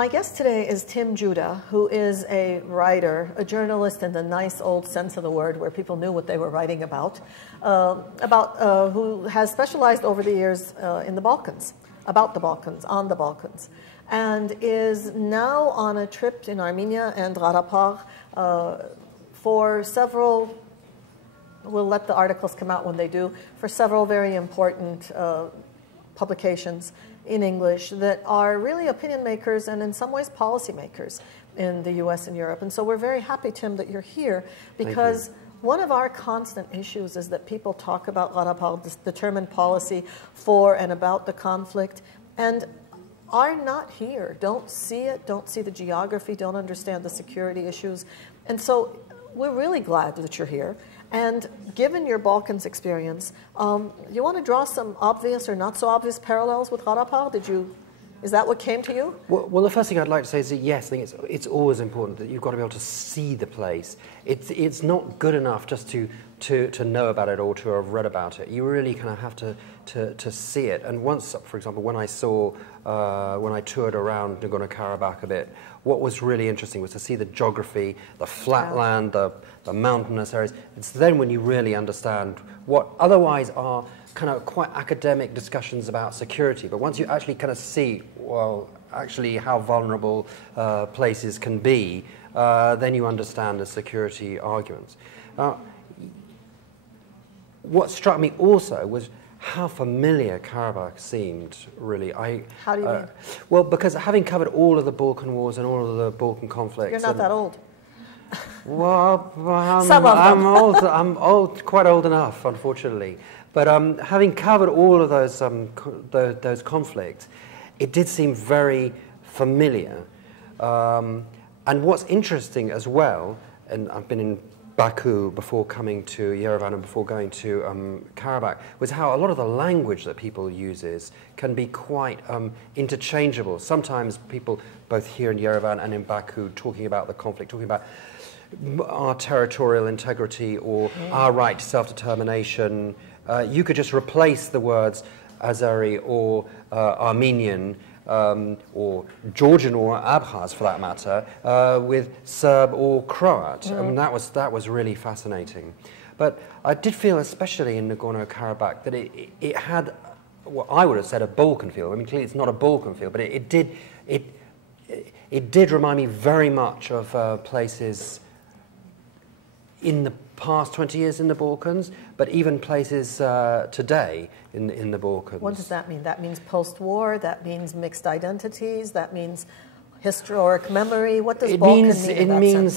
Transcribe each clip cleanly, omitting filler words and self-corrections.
My guest today is Tim Judah, who is a writer, a journalist in the nice old sense of the word, where people knew what they were writing about, who has specialized over the years in the Balkans, about the Balkans, on the Balkans, and is now on a trip in Armenia and Karabakh for several, we'll let the articles come out when they do, for several very important publications in English that are really opinion makers and in some ways policy makers in the US and Europe. And so we're very happy, Tim, that you're here, because one of our constant issues is that people talk about Karabakh, this determined policy for and about the conflict, and are not here, don't see it, don't see the geography, don't understand the security issues. And so we're really glad that you're here. And given your Balkans experience, you want to draw some obvious or not so obvious parallels with Karabakh? Is that what came to you? Well, the first thing I'd like to say is that yes, I think it's always important that you've got to be able to see the place. It's not good enough just to know about it or to have read about it. You really kind of have to see it. And once, for example, when I toured around Nagorno-Karabakh a bit, what was really interesting was to see the geography, the flat land, the mountainous areas. It's then when you really understand what otherwise are kind of quite academic discussions about security. But once you actually kind of see, well, actually how vulnerable places can be, then you understand the security arguments. What struck me also was how familiar Karabakh seemed, really. How do you mean? Well, because having covered all of the Balkan wars and all of the Balkan conflicts... You're not that old. Well, I'm old. I'm old, quite old enough, unfortunately. But having covered all of those conflicts, it did seem very familiar. And what's interesting as well, and I've been in Baku before coming to Yerevan and before going to Karabakh, was how a lot of the language that people uses can be quite interchangeable. Sometimes people, both here in Yerevan and in Baku, talking about the conflict, talking about our territorial integrity or our right to self-determination, you could just replace the words Azeri or Armenian or Georgian or Abkhaz, for that matter, with Serb or Croat. I mean, that was really fascinating. But I did feel, especially in Nagorno-Karabakh, that it had what I would have said a Balkan feel. I mean, clearly it's not a Balkan feel, but it did remind me very much of places in the past 20 years in the Balkans, but even places today in the Balkans. What does that mean? That means post-war, that means mixed identities, that means historic memory. What does Balkan mean?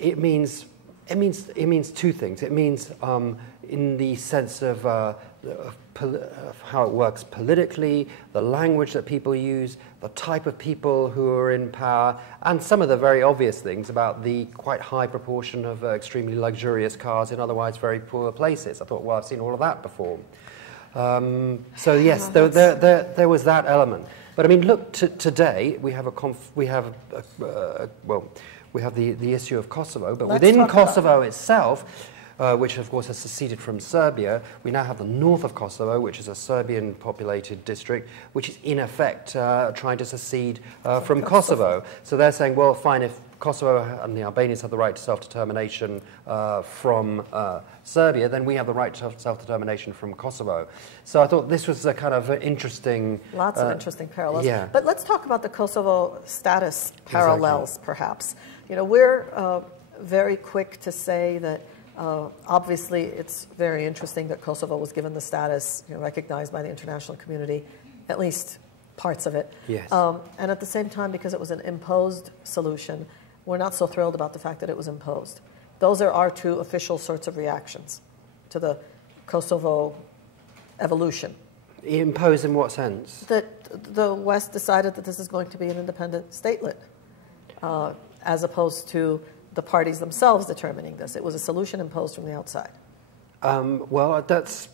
It means two things. It means in the sense of how it works politically, the language that people use, the type of people who are in power, and some of the very obvious things about the quite high proportion of extremely luxurious cars in otherwise very poor places. I thought, well, I've seen all of that before. So yes, there was that element. But I mean, look, today we have the issue of Kosovo, but within Kosovo itself, which of course has seceded from Serbia, we now have the north of Kosovo, which is a Serbian-populated district, which is in effect trying to secede from Kosovo. So they're saying, well, fine, if Kosovo and the Albanians have the right to self-determination from Serbia, then we have the right to self-determination from Kosovo. So I thought this was a kind of interesting... Lots of interesting parallels. Yeah. But let's talk about the Kosovo status parallels, perhaps. You know, we're very quick to say that obviously, it's very interesting that Kosovo was given the status, recognized by the international community, at least parts of it. Yes. And at the same time, because it was an imposed solution, we're not so thrilled about the fact that it was imposed. Those are our two official sorts of reactions to the Kosovo evolution. Imposed in what sense? That the West decided that this is going to be an independent statelet, as opposed to the parties themselves determining this. It was a solution imposed from the outside. Well, that's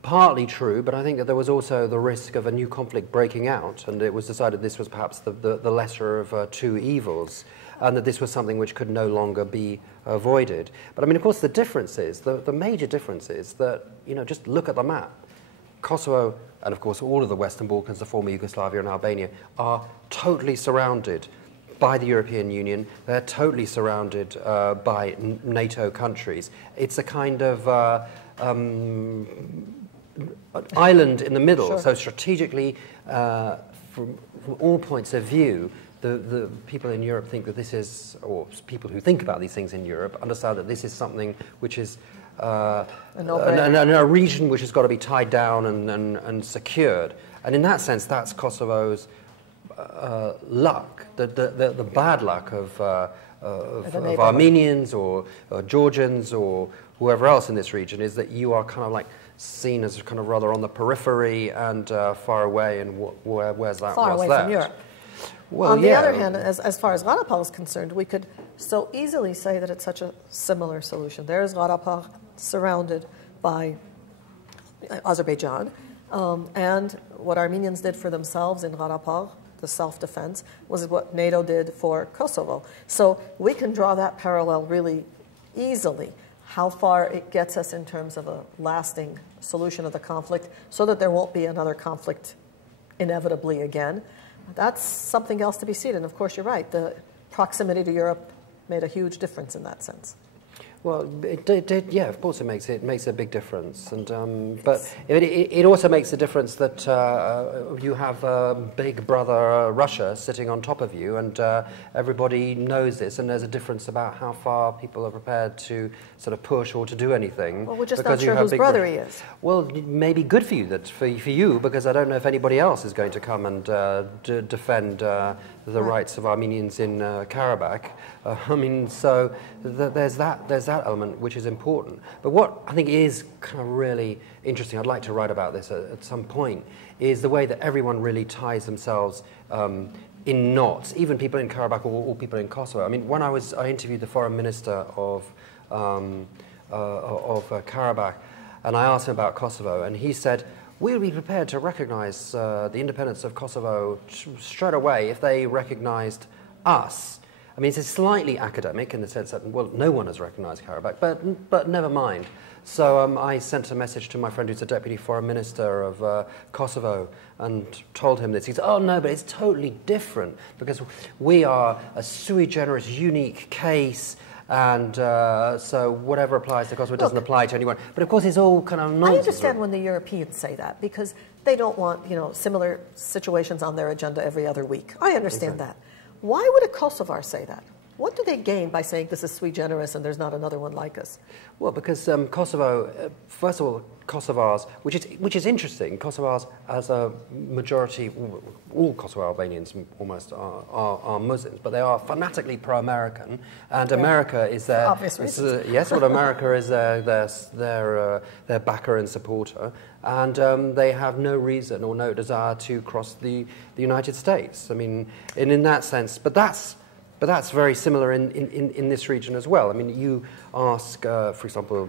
partly true, but I think that there was also the risk of a new conflict breaking out, and it was decided this was perhaps the lesser of two evils, and that this was something which could no longer be avoided. But I mean, of course, the difference is, the major difference is that, just look at the map. Kosovo, and of course all of the Western Balkans, the former Yugoslavia and Albania, are totally surrounded by the European Union. They're totally surrounded by NATO countries. It's a kind of island in the middle. Sure. So strategically, from all points of view, the people in Europe think that this is, or people who think about these things in Europe, understand that this is something which is a region which has got to be tied down and secured. And in that sense, that's Kosovo's luck, the bad luck of Armenians or Georgians or whoever else in this region, is that you are kind of like seen as kind of rather on the periphery and far away, and where's that? Far away from Europe. Well, on the other hand, as far as Karabakh is concerned, we could so easily say that it's such a similar solution. There's Karabakh surrounded by Azerbaijan, and what Armenians did for themselves in Karabakh, the self-defense, was what NATO did for Kosovo. So we can draw that parallel really easily, how far it gets us in terms of a lasting solution of the conflict so that there won't be another conflict inevitably again. That's something else to be seen. And of course, you're right. The proximity to Europe made a huge difference in that sense. Well, it did, yeah, of course it makes a big difference. And, but it also makes a difference that you have big brother Russia sitting on top of you, and everybody knows this, and there's a difference about how far people are prepared to sort of push or to do anything. Well, we're just not sure whose brother he is. Well, maybe good for you, for you, because I don't know if anybody else is going to come and defend the rights of Armenians in Karabakh. I mean, so there's that element which is important. But what I think is kind of really interesting, I'd like to write about this at some point, is the way that everyone really ties themselves in knots, even people in Karabakh or people in Kosovo. I mean, when I interviewed the foreign minister of Karabakh, and I asked him about Kosovo, and he said, we'll be prepared to recognize the independence of Kosovo straight away if they recognized us. I mean, it's slightly academic in the sense that, well, no one has recognized Karabakh, but never mind. So I sent a message to my friend who's the deputy foreign minister of Kosovo and told him this. He said, oh, no, but it's totally different because we are a sui generis, unique case. And so whatever applies to Kosovo doesn't apply to anyone. But of course, it's all kind of nonsense. I understand when the Europeans say that because they don't want, similar situations on their agenda every other week. I understand that. Why would a Kosovar say that? What do they gain by saying this is sui generis and there's not another one like us? Well, because Kosovo, first of all, Kosovars, which is interesting, Kosovars as a majority, all Kosovo Albanians almost are Muslims, but they are fanatically pro-American, and America is their obvious reasons. Yes, well, America is their backer and supporter, and they have no reason or no desire to cross the United States. I mean, in that sense, but that's very similar in this region as well. I mean, you ask, for example,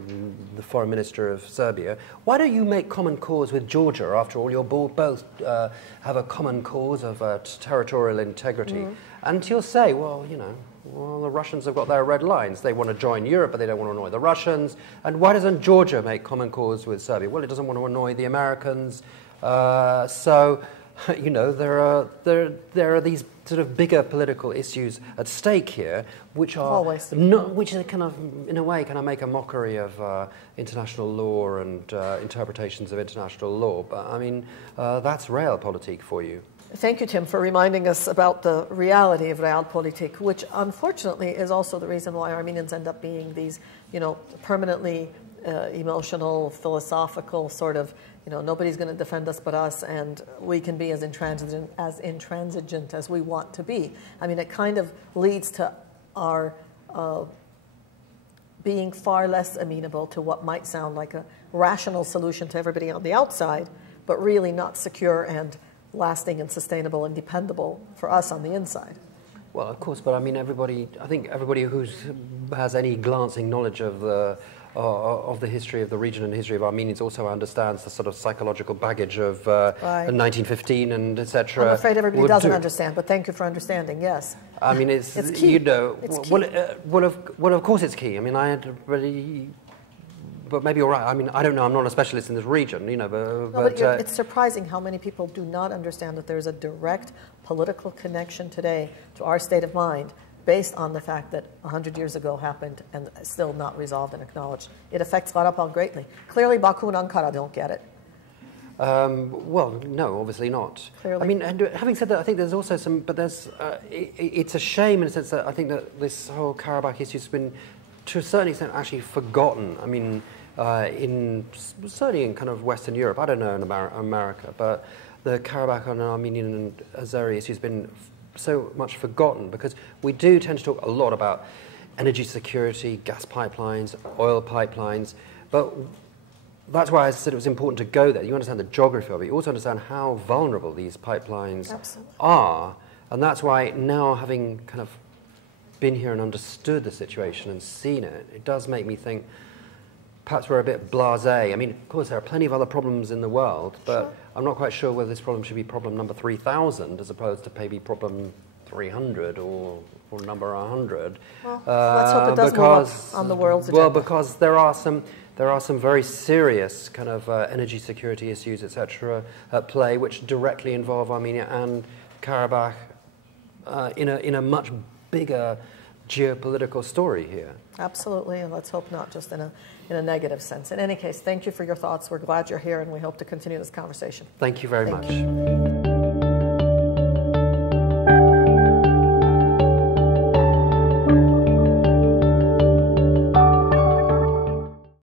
the foreign minister of Serbia, why don't you make common cause with Georgia? After all, you both have a common cause of territorial integrity. Mm-hmm. And he'll say, well, the Russians have got their red lines. They want to join Europe, but they don't want to annoy the Russians. And why doesn't Georgia make common cause with Serbia? Well, it doesn't want to annoy the Americans. So, there are these sort of bigger political issues at stake here, which are which are kind of, in a way, kind of make a mockery of international law and interpretations of international law. But I mean, that's realpolitik for you. Thank you, Tim, for reminding us about the reality of realpolitik, which unfortunately is also the reason why Armenians end up being these, permanently emotional, philosophical sort of, nobody's going to defend us but us, and we can be as intransigent as we want to be. I mean, it kind of leads to our being far less amenable to what might sound like a rational solution to everybody on the outside, but really not secure and lasting and sustainable and dependable for us on the inside. Well, of course, but I mean, I think everybody who has any glancing knowledge of the history of the region and the history of Armenians also understands the sort of psychological baggage of 1915 and etc. I'm afraid everybody doesn't understand, but thank you for understanding, yes. I mean, it's key. It's key. Well, of course it's key. I mean, I had really but maybe you're right. I mean, I don't know. I'm not a specialist in this region, you know. But it's surprising how many people do not understand that there's a direct political connection today to our state of mind based on the fact that 100 years ago happened and still not resolved and acknowledged. It affects Karabakh greatly. Clearly, Baku and Ankara don't get it. Well, no, obviously not. Clearly. I mean, and having said that, I think there's also some, but there's, it's a shame in a sense that I think that this whole Karabakh issue has been, to a certain extent, actually forgotten. I mean, certainly in kind of Western Europe, I don't know in America, but the Karabakh and Armenian and Azeri issue has been so much forgotten because we do tend to talk a lot about energy security, gas pipelines, oil pipelines, but that's why I said it was important to go there. You understand the geography of it. You also understand how vulnerable these pipelines are. And that's why now, having kind of been here and understood the situation and seen it, it does make me think perhaps we're a bit blasé. I mean, of course, there are plenty of other problems in the world, but I'm not quite sure whether this problem should be problem number 3,000 as opposed to maybe problem 300 or number 100. Well, let's hope it does move up on the world's agenda. Well, because there are some very serious kind of energy security issues, etc., at play, which directly involve Armenia and Karabakh in a much bigger geopolitical story here. Absolutely, and let's hope not just in a negative sense. In any case, thank you for your thoughts. We're glad you're here, and we hope to continue this conversation. Thank you very much. Thank you.